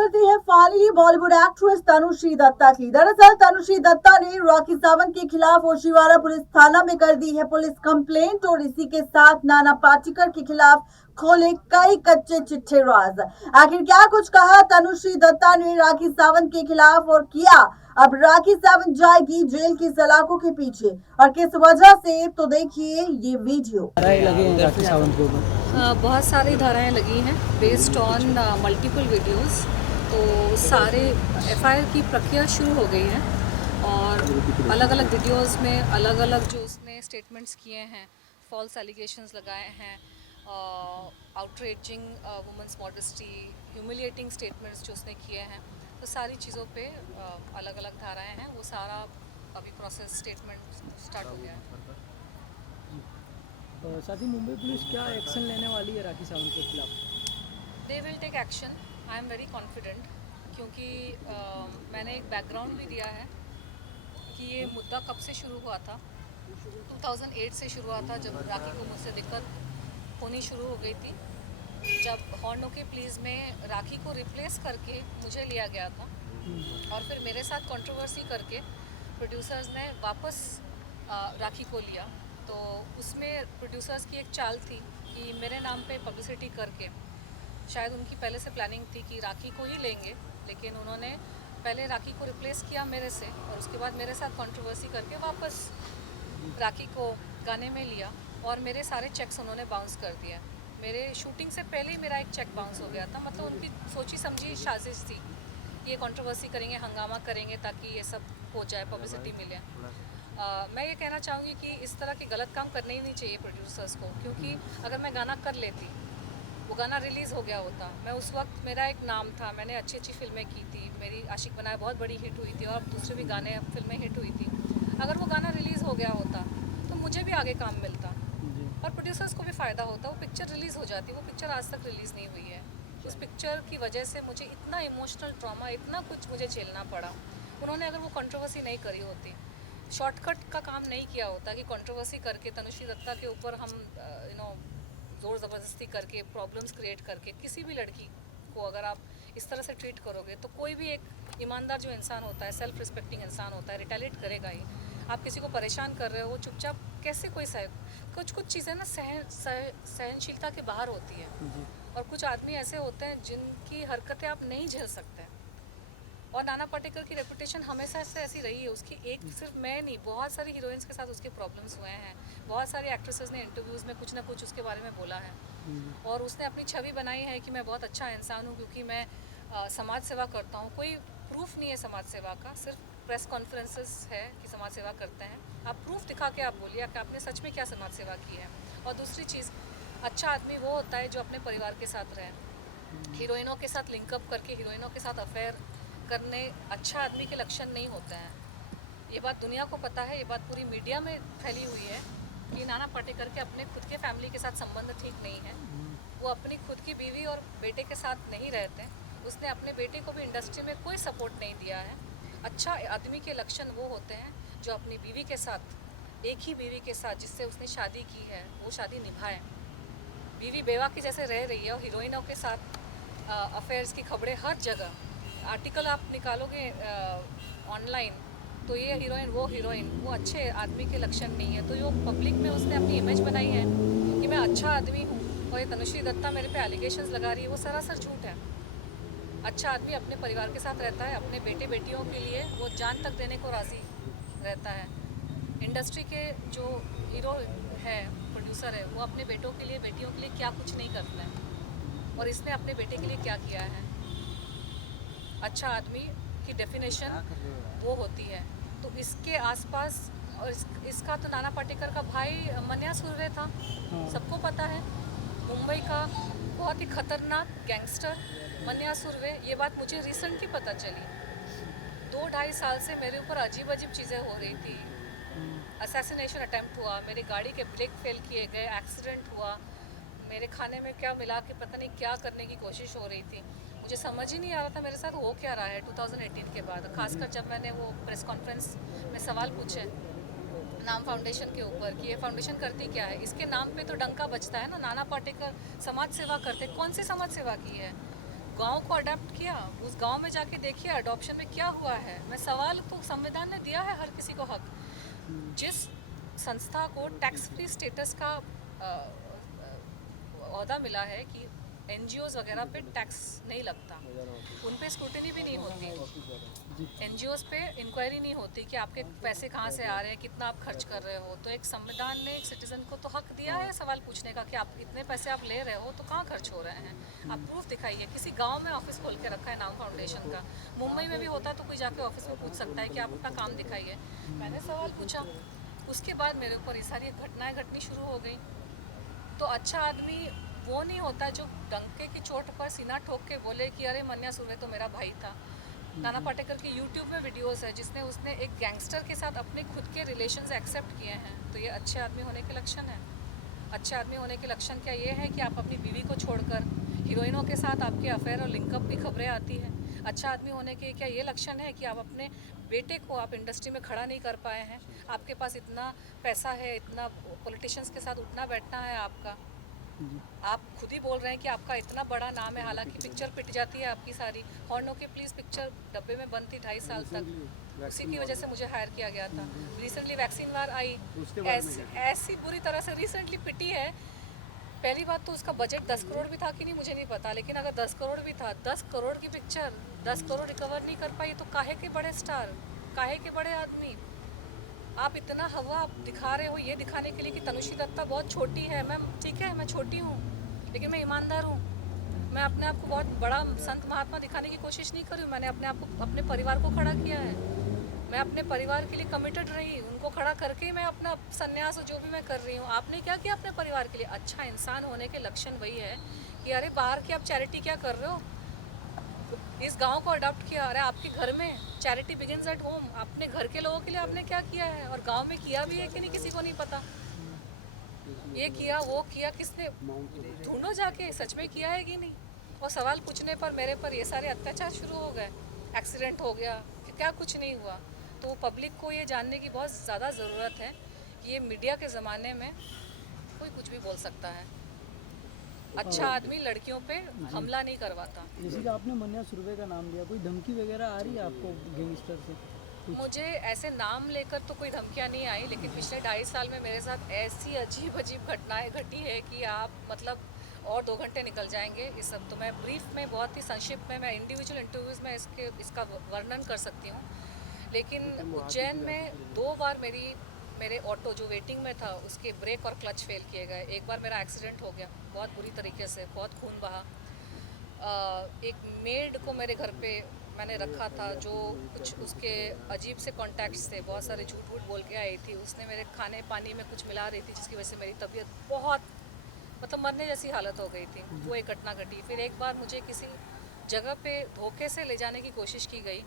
करती है finally Bollywood actress Tanushree Dutta की। दरअसल तनुश्री दत्ता ने राखी सावंत के खिलाफ ओशिवारा पुलिस थाना में कर दी है पुलिस कंप्लेंट और इसी के साथ नाना पाटेकर के खिलाफ खोले कई कच्चे चिट्ठे राज। आखिर क्या कुछ कहा तनुश्री दत्ता ने राखी सावंत के खिलाफ और किया अब राखी सावंत जाएगी जेल की सलाखों के पीछे और किस वजह से, तो देखिए ये वीडियो। राखी सावंत के ऊपर बहुत सारी धाराएं लगी हैं बेस्ड ऑन मल्टीपल वीडियोस। तो सारे एफआईआर की प्रक्रिया शुरू हो गई है और अलग अलग वीडियोस में अलग अलग जो उसने स्टेटमेंट्स किए हैं, फॉल्स एलिगेशंस लगाए हैं, outraging women's modesty, humiliating statements जो उसने किए हैं, तो सारी चीज़ों पे अलग अलग धाराएं हैं। वो सारा अभी प्रोसेस स्टेटमेंट स्टार्ट हो गया है। साथ ही मुंबई पुलिस क्या एक्शन लेने वाली है राखी सावंत के खिलाफ? They will take action, I am very confident, क्योंकि मैंने एक बैकग्राउंड भी दिया है कि ये मुद्दा कब से शुरू हुआ था। 2008 से शुरू हुआ था, जब राखी को मुझसे दिक्कत होनी शुरू हो गई थी, जब हॉर्न ओके प्लीज़ में राखी को रिप्लेस करके मुझे लिया गया था और फिर मेरे साथ कंट्रोवर्सी करके प्रोड्यूसर्स ने वापस राखी को लिया। तो उसमें प्रोड्यूसर्स की एक चाल थी कि मेरे नाम पे पब्लिसिटी करके, शायद उनकी पहले से प्लानिंग थी कि राखी को ही लेंगे, लेकिन उन्होंने पहले राखी को रिप्लेस किया मेरे से और उसके बाद मेरे साथ कंट्रोवर्सी करके वापस राखी को गाने में लिया और मेरे सारे चेक्स उन्होंने बाउंस कर दिया। मेरे शूटिंग से पहले ही मेरा एक चेक बाउंस हो गया था। मतलब उनकी सोची समझी साजिश थी, ये कंट्रोवर्सी करेंगे, हंगामा करेंगे ताकि ये सब हो जाए, पब्लिसिटी मिले। मैं ये कहना चाहूँगी कि इस तरह के गलत काम करने ही नहीं चाहिए प्रोड्यूसर्स को, क्योंकि अगर मैं गाना कर लेती, वो गाना रिलीज़ हो गया होता, मैं उस वक्त मेरा एक नाम था, मैंने अच्छी अच्छी फिल्में की थी, मेरी आशिक बनाया बहुत बड़ी हिट हुई थी और दूसरे भी गाने फिल्में हिट हुई थी। अगर वो गाना रिलीज़ हो गया होता तो मुझे भी आगे काम मिलता और प्रोड्यूसर्स को भी फ़ायदा होता। वो पिक्चर रिलीज़ हो जाती, वो पिक्चर आज तक रिलीज़ नहीं हुई है। उस पिक्चर की वजह से मुझे इतना इमोशनल ट्रॉमा, इतना कुछ मुझे झेलना पड़ा। उन्होंने अगर वो कंट्रोवर्सी नहीं करी होती, शॉर्टकट का काम नहीं किया होता कि कंट्रोवर्सी करके तनुश्री दत्ता के ऊपर हम ज़ोर ज़बरदस्ती करके, प्रॉब्लम्स क्रिएट करके, किसी भी लड़की को अगर आप इस तरह से ट्रीट करोगे तो कोई भी एक ईमानदार जो इंसान होता है, सेल्फ रिस्पेक्टिंग इंसान होता है, रिटेलिएट करेगा ही। आप किसी को परेशान कर रहे हो, वो चुपचाप कैसे कोई कुछ चीज़ें ना सहनशीलता के बाहर होती है और कुछ आदमी ऐसे होते हैं जिनकी हरकतें आप नहीं झेल सकते। और नाना पाटेकर की रेपुटेशन हमेशा से ऐसी रही है। उसकी एक सिर्फ मैं नहीं, बहुत सारी हीरोइंस के साथ उसके प्रॉब्लम्स हुए हैं। बहुत सारी एक्ट्रेसेस ने इंटरव्यूज़ में कुछ ना कुछ उसके बारे में बोला है और उसने अपनी छवि बनाई है कि मैं बहुत अच्छा इंसान हूँ क्योंकि मैं समाज सेवा करता हूँ। कोई प्रूफ नहीं है समाज सेवा का, सिर्फ प्रेस कॉन्फ्रेंसेस है कि समाज सेवा करते हैं। आप प्रूफ दिखा के आप बोलिए कि आपने सच में क्या समाज सेवा की है। और दूसरी चीज़, अच्छा आदमी वो होता है जो अपने परिवार के साथ रहे। हीरोइनों के साथ लिंकअप करके, हीरोइनों के साथ अफेयर करने अच्छा आदमी के लक्षण नहीं होते हैं। ये बात दुनिया को पता है, ये बात पूरी मीडिया में फैली हुई है कि नाना पाटेकर के अपने खुद के फैमिली के साथ संबंध ठीक नहीं है। वो अपनी खुद की बीवी और बेटे के साथ नहीं रहते। उसने अपने बेटे को भी इंडस्ट्री में कोई सपोर्ट नहीं दिया है। अच्छा आदमी के लक्षण वो होते हैं जो अपनी बीवी के साथ, एक ही बीवी के साथ जिससे उसने शादी की है, वो शादी निभाए। बीवी बेवा की जैसे रह रही है और हीरोइनों के साथ अफेयर्स की खबरें हर जगह, आर्टिकल आप निकालोगे ऑनलाइन तो ये हीरोइन वो अच्छे आदमी के लक्षण नहीं है। तो ये पब्लिक में उसने अपनी इमेज बनाई है कि मैं अच्छा आदमी हूँ और ये तनुश्री दत्ता मेरे पे एलिगेशंस लगा रही है, वो सरासर झूठ है। अच्छा आदमी अपने परिवार के साथ रहता है, अपने बेटे बेटियों के लिए वो जान तक देने को राज़ी रहता है। इंडस्ट्री के जो हीरो है, प्रोड्यूसर है, वो अपने बेटों के लिए, बेटियों के लिए क्या कुछ नहीं करता है और इसने अपने बेटे के लिए क्या किया है। अच्छा आदमी की डेफिनेशन वो होती है। तो इसके आसपास और इसका तो नाना पाटेकर का भाई मन्या सुर्वे था, सबको पता है, मुंबई का बहुत ही खतरनाक गैंगस्टर मन्या सुर्वे। ये बात मुझे रिसेंटली पता चली। 2-2.5 साल से मेरे ऊपर अजीब अजीब चीज़ें हो रही थी। असैसिनेशन अटेम्प्ट हुआ, मेरी गाड़ी के ब्रेक फेल किए गए, एक्सीडेंट हुआ, मेरे खाने में क्या मिला के पता नहीं क्या करने की कोशिश हो रही थी। मुझे समझ ही नहीं आ रहा था मेरे साथ हो क्या रहा है 2018 के बाद। खासकर जब मैंने वो प्रेस कॉन्फ्रेंस में सवाल पूछे नाम फाउंडेशन के ऊपर कि ये फाउंडेशन करती क्या है। इसके नाम पे तो डंका बजता है ना, नाना पाटेकर समाज सेवा करते। कौन सी समाज सेवा की है? गांव को अडेप्ट किया, उस गांव में जाके देखिए अडॉप्शन में क्या हुआ है। मैं सवाल तो संविधान ने दिया है हर किसी को हक। जिस संस्था को टैक्स फ्री स्टेटस का ओहदा मिला है कि एनजीओज वगैरह पे टैक्स नहीं लगता, उन पे स्क्रूटिनी भी नहीं होती, एनजीओज पे इंक्वायरी नहीं होती कि आपके पैसे कहाँ से आ रहे हैं, कितना आप खर्च कर रहे हो। तो एक संविधान ने एक सिटीजन को तो हक दिया है सवाल पूछने का कि आप इतने पैसे आप ले रहे हो तो कहाँ खर्च हो रहे हैं, आप प्रूफ दिखाइए। किसी गांव में ऑफिस खोल के रखा है नाम फाउंडेशन का, मुंबई में भी होता तो कोई जाके ऑफिस में पूछ सकता है कि आप अपना काम दिखाइए। मैंने सवाल पूछा, उसके बाद मेरे ऊपर ये सारी घटनाएं घटनी शुरू हो गई। तो अच्छा आदमी वो नहीं होता जो डंके की चोट पर सीना ठोक के बोले कि अरे मन्या सुर्वे तो मेरा भाई था। नाना पाटेकर की यूट्यूब में वीडियोस है जिसने उसने एक गैंगस्टर के साथ अपने खुद के रिलेशंस एक्सेप्ट किए हैं। तो ये अच्छे आदमी होने के लक्षण है। अच्छे आदमी होने के लक्षण क्या ये है कि आप अपनी बीवी को छोड़कर हीरोइनों के साथ आपके अफेयर और लिंकअप की खबरें आती हैं। अच्छा आदमी होने के क्या ये लक्षण है कि आप अपने बेटे को आप इंडस्ट्री में खड़ा नहीं कर पाए हैं, आपके पास इतना पैसा है, इतना पॉलिटिशियंस के साथ उठना बैठना है आपका, आप खुद ही बोल रहे हैं कि आपका इतना बड़ा नाम है, हालांकि पिक्चर पिट जाती है आपकी सारी। हॉर्नो के प्लीज़ पिक्चर डब्बे में बंद थी 2.5 साल तक, उसी की वजह से मुझे हायर किया गया था। रिसेंटली वैक्सीन वार आई, ऐसी बुरी तरह से रिसेंटली पिटी है। पहली बात तो उसका बजट 10 करोड़ भी था कि नहीं मुझे नहीं पता, लेकिन अगर 10 करोड़ भी था, 10 करोड़ की पिक्चर 10 करोड़ रिकवर नहीं कर पाई तो काहे के बड़े स्टार, काहे के बड़े आदमी। आप इतना हवा आप दिखा रहे हो ये दिखाने के लिए कि तनुश्री दत्ता बहुत छोटी है। मैं ठीक है, मैं छोटी हूँ लेकिन मैं ईमानदार हूँ। मैं अपने आप को बहुत बड़ा संत महात्मा दिखाने की कोशिश नहीं कर रही हूँ। मैंने अपने आप को, अपने परिवार को खड़ा किया है। मैं अपने परिवार के लिए कमिटेड रही, उनको खड़ा करके ही मैं अपना संन्यास जो भी मैं कर रही हूँ। आपने क्या किया अपने परिवार के लिए? अच्छा इंसान होने के लक्षण वही है कि अरे बाहर की आप चैरिटी क्या कर रहे हो, इस गांव को अडॉप्ट किया। अरे आपके घर में चैरिटी बिगिंस एट होम। अपने घर के लोगों के लिए आपने क्या किया है और गांव में किया भी है कि नहीं किसी को नहीं पता। ये किया वो किया, किसने, ढूंढो जाके सच में किया है कि नहीं। और सवाल पूछने पर मेरे पर ये सारे अत्याचार शुरू हो गए, एक्सीडेंट हो गया कि क्या कुछ नहीं हुआ। तो पब्लिक को ये जानने की बहुत ज़्यादा ज़रूरत है कि ये मीडिया के ज़माने में कोई कुछ भी बोल सकता है। अच्छा आदमी लड़कियों पे हमला नहीं करवाता। जैसे कि आपने मन्या सुर्वे का नाम लिया, कोई धमकी वगैरह आ रही है आपको गैंगस्टर से? मुझे ऐसे नाम लेकर तो कोई धमकियाँ नहीं आई, लेकिन पिछले 2.5 साल में मेरे साथ ऐसी अजीब अजीब घटनाएं घटी है कि आप मतलब और 2 घंटे निकल जाएंगे इस सब। तो मैं ब्रीफ में बहुत ही संक्षिप्त में मैं इंडिविजुअल इंटरव्यूज़ में इसका वर्णन कर सकती हूँ। लेकिन उज्जैन में 2 बार मेरे ऑटो जो वेटिंग में था उसके ब्रेक और क्लच फेल किए गए। एक बार मेरा एक्सीडेंट हो गया बहुत बुरी तरीके से, बहुत खून बहा। एक मेड को मेरे घर पे मैंने रखा था जो कुछ उसके अजीब से कॉन्टैक्ट्स थे, बहुत सारे झूठ वूठ बोल के आई थी। उसने मेरे खाने पानी में कुछ मिला रही थी जिसकी वजह से मेरी तबीयत बहुत मतलब मरने जैसी हालत हो गई थी। वो एक घटना घटी। फिर एक बार मुझे किसी जगह पे धोखे से ले जाने की कोशिश की गई।